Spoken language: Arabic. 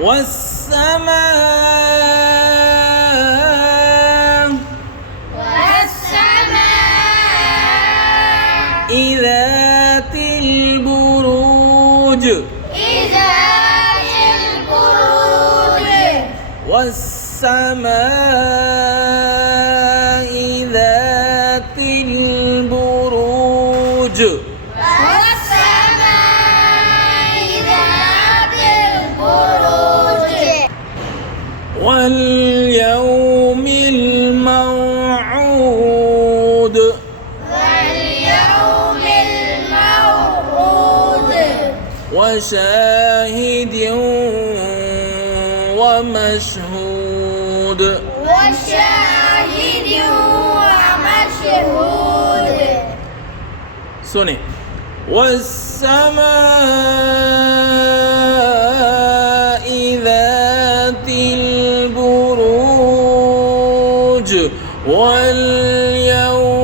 والسماء ذات البروج والسماء ذات البروج واليوم الموعود وشاهد ومشهود سني والسماء ذات البروج واليوم